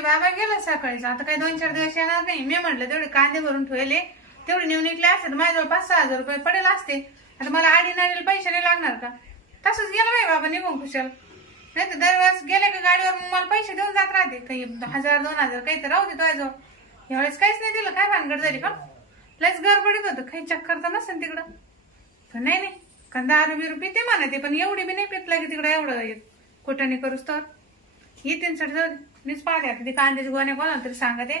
बाबा गेला सकाळीच. आता काही दोन चार दिवस येणार नाही. मी म्हटलं तेवढे कांदे भरून ठेवले. तेवढे नेऊन निघले असते तर माझ्याजवळ पाच सहा हजार रुपये पडेल असते. आता मला आडी नाडीला पैसे नाही लागणार का? तसंच गेलं बाई बाबा निघून कुशल. नाही तर दरवेळेस गेले का गाडीवर मग मला पैसे देऊन जात राहते. काही हजार दोन हजार काही तर राहू दे तुझ्याजवळ. यावेळेस काहीच नाही दिलं. काय भानगड झाली का? लस गडबडीत होतं. काही चक्कर तर नसेल तिकडं. पण नाही नाही. कारण दारू बिरू पिते म्हणते पण एवढी बी नाही पित. की तिकडं एवढं कुठं करूस तर. येते सर जाऊ दे. मीच पाहते आता ते कांद्याचे गोण्या कोणाला तरी सांगते.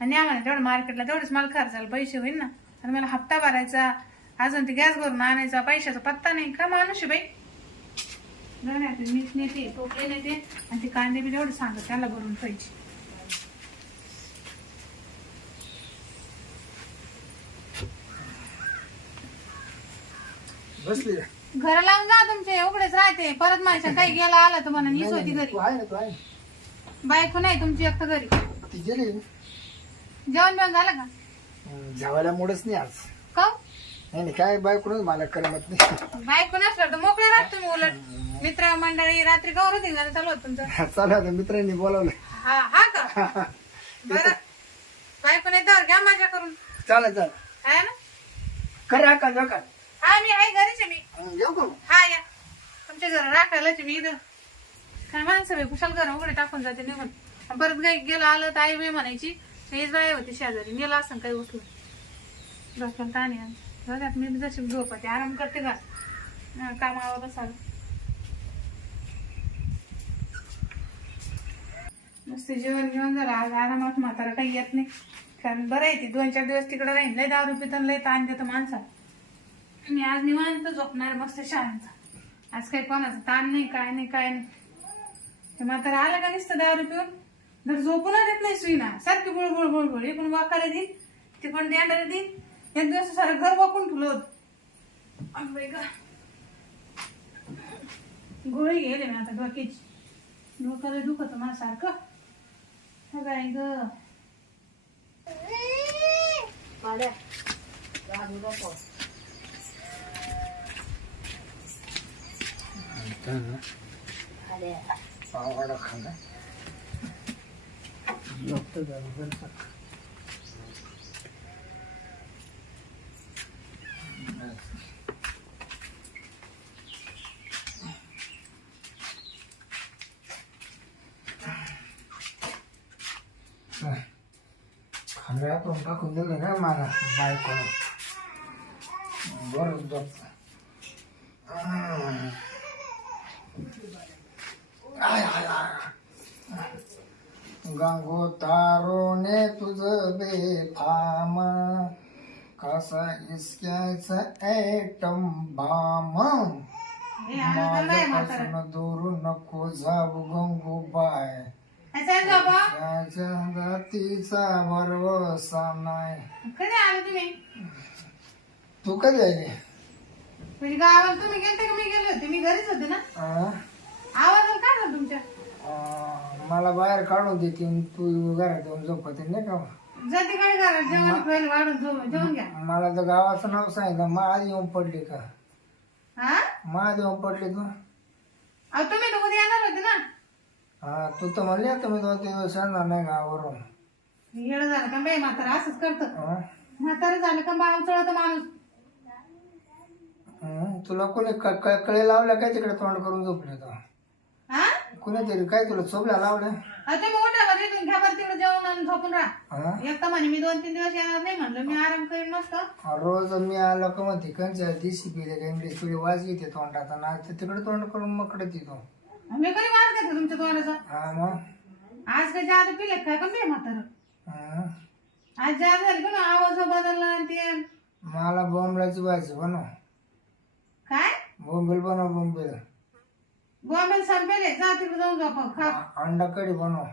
आणि आम्हाला तेवढं मार्केटला तेवढंच मला खर्चाला पैसे होईल ना. आणि मला हप्ता भरायचा अजून ते गॅस भरून आणायचा पैशाचा पत्ता नाही. का माणूस बाई? मीच नेते टोपले नेते? आणि ते कांदे बी तेवढं सांगत त्याला भरून बसली का? घर लावून जा तुमचे उघडेच राहते. परत माझ्या काही गेला आला तुम्हाला नीस होती घरी. तू आहे ना तू आहे बायको नाही तुमची एकटं घरी. ती गेली जेवण बिवण झालं का? जेवायला मोडच नाही आज. का नाही नाही काय बायकोनच मला करमत नाही. बायको नसलं तर मोकळे राहत तुम्ही उलट. मित्र मंडळी रात्री गौर का चालू होत तुमचं. हा, चालू आता मित्रांनी बोलावलं. हा हा का? बरं. बायको नाही तर घ्या मजा करून. चालेल चालेल. आहे ना? कर राखा जाऊ का हा मी आहे घरीच आहे मी. हं, येऊ का हा या. तुमच्या घर राखायलाच आहे मी इथं. माणसं बाई कुशाल घर वगैरे टाकून जाते निघून. आणि परत काही गेलं आलं तर आई बाई म्हणायची हेच बाई होती शेजारी गेला असं काही उचलून. डोक्याला ताण आहे. मी जशी झोपते आराम करते का? कामावर बसाल मस्त जेवण घेऊन झालं आज आरामात म्हातारा काही येत नाही. कारण बरं आहे ती दोन चार दिवस तिकडे राहील लय दारू पितन लय ताण देतो माणसाला. मी आज निवांत झोपणार मस्त शांत. आज काही कोणाचा ताण नाही काय नाही काय नाही. ते म्हातारा आला का नुसतं दारू पिऊन? जर झोपूनच देत नाही सुईना. सारखी बुळबुळ बुळबुळ इकडून वाकारे देईन तिकडून देणारे देईन. एक दिवस सारं घर वाकून ठेवलं होतं. गोळी गेले ना आता डोक्याची. डोक्याला दुखत मला सारखं हो काय ग. पावडा खाल्ला खाल्ल्या पण टाकून ना मला बायको. बरं झोपतो आय आय आय गंगो तारो ने तुझ बेथाम. कसा इस्क्याचा ॲटम बाम माझ्यापासून दूर नको जाऊ गंगू बाय. काय चाललं बाबा? याच्या जातीचा भरवसा नाही. तू कधी आली? म्हणजे गावाला तुम्ही गेलते का? मी गेले होते. मी घरीच होते ना? आवाज तुमच्या? मला बाहेर काढून देते आणि तू घरात येऊन झोपते नाही का? जाते काय घरात जेवण पहिले वाढून घ्या. मला तर गावाचं नाव सांगितलं आधी येऊन पडली का? हा? येऊन पडली तू? अहो तुम्ही तर उद्या येणार होते ना. हा तू तर म्हणली आता मी दोन तीन दिवस येणार नाही गावावरून. झालं का? बाई म्हातारा असंच करतं. हं? म्हातारं झालं का? बाळ माणूस. हं? तुला कोणी क- क- कळे लावल्या काय तिकडे तोंड करून झोपले तो कुणीतरी काय तुला चोपल्या लावल्या अहो, तुम्ही उठा बरं इथून घ्या बरं तिकडे जेवण आणि झोपून राहा. हं? एक तर म्हणे मी दोन तीन दिवस येणार नाही म्हणलं. मी आराम करीन मस्त. रोज मी आलो का मग तिकडच्या दिशी पिले इंग्लिश तुझी वाज घेते तोंडात. आणि आज ते तिकडे तोंड करून मकडे तिथं मी कधी वाज घेते तुमच्या तोंडाचा हा मग? आज काय जादू पिले काय पण नाही म्हातारं. हं? आज जादू झाली का ना आवाज बदलला आणि ते. मला बोंबलाची भाजी बनव. काय? बोंबील बनव बोंबील. गोमेल संपेले जा तिकडे जाऊन झोपा खा. अंडा कढी बनव.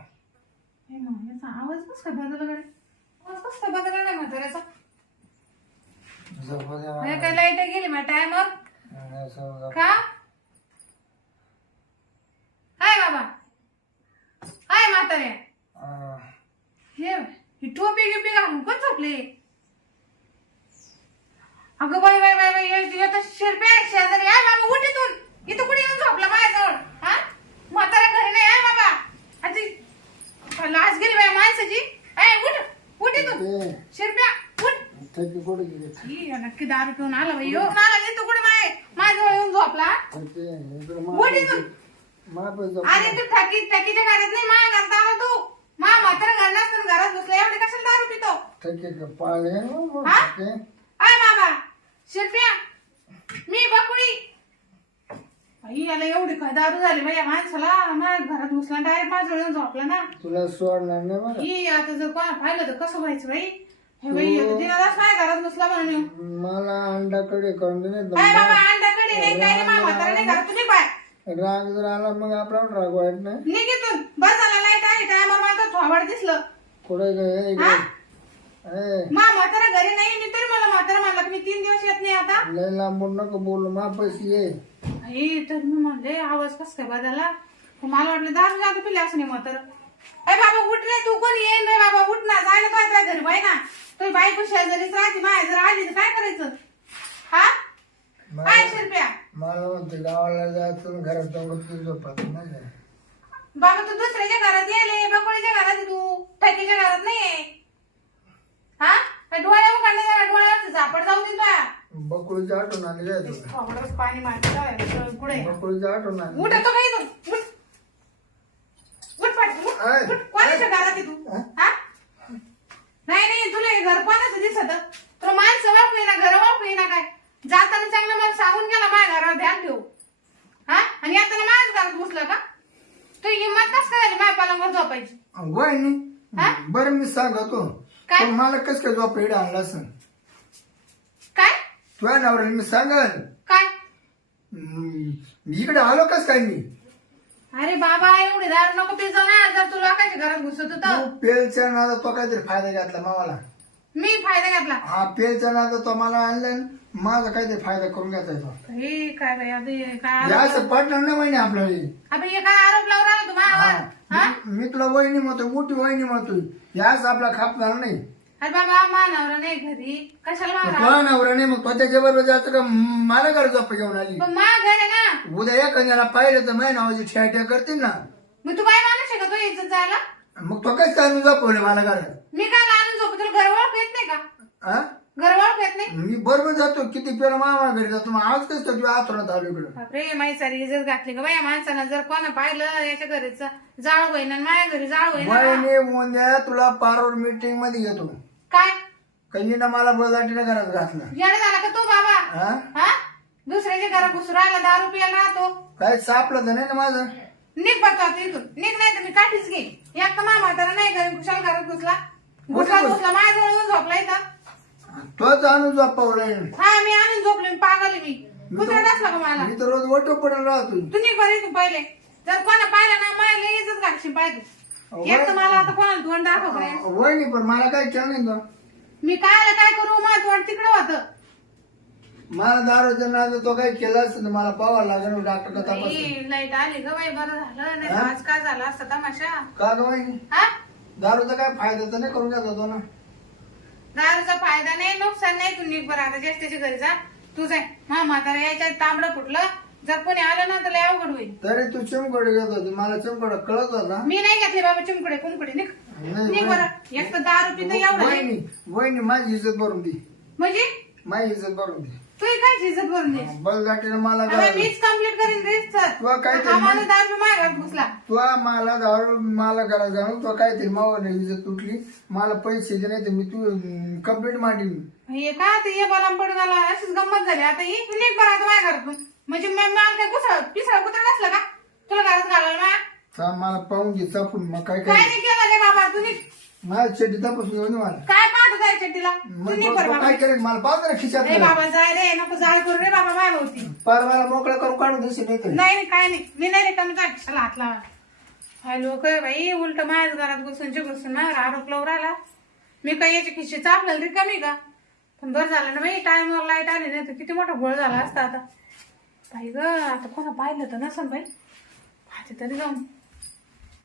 हे मग, याचा आवाज कस काय? आवाज कस काय म्हाताऱ्याचा झोपू लाइट गेली माझ्या टायमर नाही, सगळं. का काय बाबा. काय म्हातारे. हे. ही टोपी गिपी घालून कोण झोपले? अगं बाई बाई बाई बाई हे शिरपे शेजारी. आहे बाबा उठ इथून. इथं कुठे येऊन झोपला माझ्याजवळ माणसाची ए उठ उठ इथून. शिरप्या उठ. थकी कुठे गेली? ही नक्की दारू पिऊन आला बाई येऊन आला नाही तू कुठे माय माझ्याजवळ येऊन झोपला. थकी इकडे उठ इथून. अरे तू थकी थकीच्या घरात नाही माया घरात आला तू. मा मात्र घर नसतं घरात घुसला एवढे कशाला दारू पितो? थकी का पाळे बाबा शिरप्या मी बकुळी. आई याला एवढी काय दारू झाली बाई या माणसाला माझ्या घरात घुसला डायरेक्ट माझ्याजवळ येऊन झोपला ना. तुला सोडणार नाही बरं ही आता जर कोणा पाहिलं तर कसं व्हायचं बाई? हे बाई दिनादास माझ्या घरात घुसला म्हणून. मला अंडाकडे करून दे नाही काय बाबा अंड्याकडे नाही काय नाही मा म्हातारा नाही घरात. तुम्ही बाय तर राग जर आला मग आपला राग वाईट नाही. निघितून बस झाला लाइट आहे टायमर मला तर थोबाड दिसलं. कुठे गे हा? ए. मा म्हातारा घरी नाही मी तरी मला म्हातारा म्हणला की मी तीन दिवस येत नाही आता. लय लांबून नको बोलू मा पैसे ये. आई तर मी म्हणले आवाज कस काय बदलला? तर मला वाटलं दारू जातो पिले असं नाही म्हातारा अय बाबा उठ रे तू कोणी येईन रे बाबा? उठ ना जायला काय तुझ्या घरी बाई ना. तुझी बायको शेजारीच राहते माय जर आली तर काय करायचं? हा? मला म्हणते गावाला जायचं घरात जाऊन तुझं झोपत नाही का? बाबा तू दुसऱ्याच्या घरात येले बकोळीच्या घरात आहे तू. ठकीच्या घरात नाहीये. हा? डोळ्या उघडले जरा डोळ्यावरचं झापड जाऊ दे तुला. बकुळीची आठवण आली काय तुला थोबडंच पाणी मारतं पुढे. बकुळीची आठवण आली उठ तो काही तू उठ. उठ पाठ उठ. आय. उठ. कोणाच्या घरात आहे तू? हा? हा? नाही नाही तुला हे घर कोणाचं दिसत? तुला माणसं ना घर ना काय? जाताना चांगलं मला सांगून गेला माझ्या घरावर ध्यान ठेवू. हा? आणि आता माझ्या घरात घुसलं का? तू हिंमत कस माझ्या पलंगावर झोपायची? हा? बरं मी सांगतो. काय? पण मला कस काय झोप इडे आणला काय तुझ्या नवऱ्याला मी सांगल काय? हम्म, इकडे आलो कस काय मी? अरे बाबा एवढी दारू नको पिझ्झा ना जर तू लोकांच्या घरात घुसत होत. तू पेलच्या नादा तो काहीतरी फायदा घातला मावाला मी फायदा घेतला? हा पेलच्या नादा तो मला आणला आणि माझा काहीतरी फायदा करून घ्यायचा तो. हे काय बाई आता हे काय हे आरोप असं पटणार नाही वहिनी हे काय आरोप लावून राहिला तू माझ्यावर हा हा. मी मी तुला वहिनी म्हणतो मोठी वहिनी म्हणतोय. याच आपला खापणार नाही. अरे बाबा मानवरा नाही घरी. कशाला मारा? नवरा नाही मग तो त्याच्या बरोबर जायचं का? मला घर झोप घेऊन आली. पण मा घर आहे ना. उद्या एखाद्याला पाहिलं तर माझ्या नावाची ठ्या करतील ना. मग तू बाय माणूस आहे का तो इज्जत जायला? मग तो काय चालू झोपवले मला घरात मी काय लहान झोप तुला घर ओळख येत नाही का? हा घर ओळख येत नाही? मी बरोबर जातो. किती पेला मामा घरी जातो. मग आज कसं तुझ्या आतोनात आलो इकडं? बापरे माई सारी इज्जत घातली का बाया माणसानं जर कोणा पाहिलं याच्या घरीच जाळ होईना आणि माझ्या घरी जाळ होईना उद्या तुला पारोर मीटिंगमध्ये घेतो. काय? काही ना मला बळदाटीनं घरात घातलं. येणं झाला का तू बाबा? हा? हा? दुसऱ्याच्या घरात घुसू राहिला दारू पियाला राहतो. काय सापलं तर नाही ना माझं? निघ बघतो आता इथून. निघ नाही तर मी काठीच घे एक तर मा म्हातारा नाही घरी कुशाल घरात घुसला. घुसला घुसला. माझ्याजवळ येऊन झोपला इथं. तोच आणून झोपवलाय हा मी आणून झोपले. मी पागल आहे मी. कुत्रा डसला का मला? मी तर रोज ओटो पडेल राहतो. तू निघ बरं इथून पहिले. जर कोणा पाहिलं ना मला इज्जत घालशील पाहिजे एक तर मला आता कोणाला दाखव काय वहिनी पण मला काय केलं नाही तो मी काय काय करू? माझं तोंड तिकडं होतं. मला दारूचं नाद तो काही केला असतं तर मला पाहावं लागेल डॉक्टर का तपास. लाइट आली ग बाई बरं झालं. नाही तर हा? आज काय झालं असतं तमाशा? का ग वहिनी हा? दारूचा काय फायदा तर नाही करून होतो ना. दारूचा फायदा नाही नुकसान नाही तू निघ बरं आता ज्येष्ठाच्या घरी जा. तू जाय. मा म्हातारा यायच्या तांबडं फुटलं. जर कोणी आलं ना तर लय अवघड होईल. तरी तू चिमकोड घेत होती. मला चिमकोड कळत होता. मी नाही घेतले बाबा चिमकुडे कुमकुडे निघ. नाही, निघ बरं. एक तर पितं एवढं नाही. वहिनी वहिनी माझी इज्जत भरून दी. म्हणजे? माझी इज्जत भरून दी. तू काय इज्जत भरून दे? बळदाटीनं मला मीच कंप्लीट करीन रे सर. तुला काय ते हा माणूस दारू पिऊन माझ्या घरात घुसला. तू मला दारू मला घरात जाऊन तो काय तरी मावाला इज्जत तुटली मला पैसे दे नाही तर मी तू कंप्लीट मांडीन. हे का ते ये बलाम पडून आला? अशीच गंमत झाली. आता ही तू निघ बरं आता माझ्या घरातून. म्हणजे मी- मला काय घुसळ पिसळ कुत्रा नसलं का? तुला घरात घालायला तर मला पाहून घे चापून मग काय काय? काय नाही केलं रे बाबा तू निघ माझ्या चेटी तपासून मला? काय पाहतो जायचं तिला तू मग बरं बाबा काय करेल? मला पाहतो ना खिशात रे बाबा जाय रे नको जाळ करू रे बाबा माय भावती. पार मला मोकळा करून काढून देशील नाही तर? नाही नाही काय नाही. मी नाही रिकामी जा कशाला हात लावा. हाय लोक बाई उलट माझ्याच घरात घुसून घुसून माझ्यावर आरोप लावून राहिला. मी काय याची खिशी चापलं रिकामी का? पण बरं झालं ना बाई टायमवर लाइट आली नाही तर किती मोठा गोळ झाला असता आता. बाई ग आता कोणा पाहिलं तर नसन बाई. पाहते तरी जाऊन.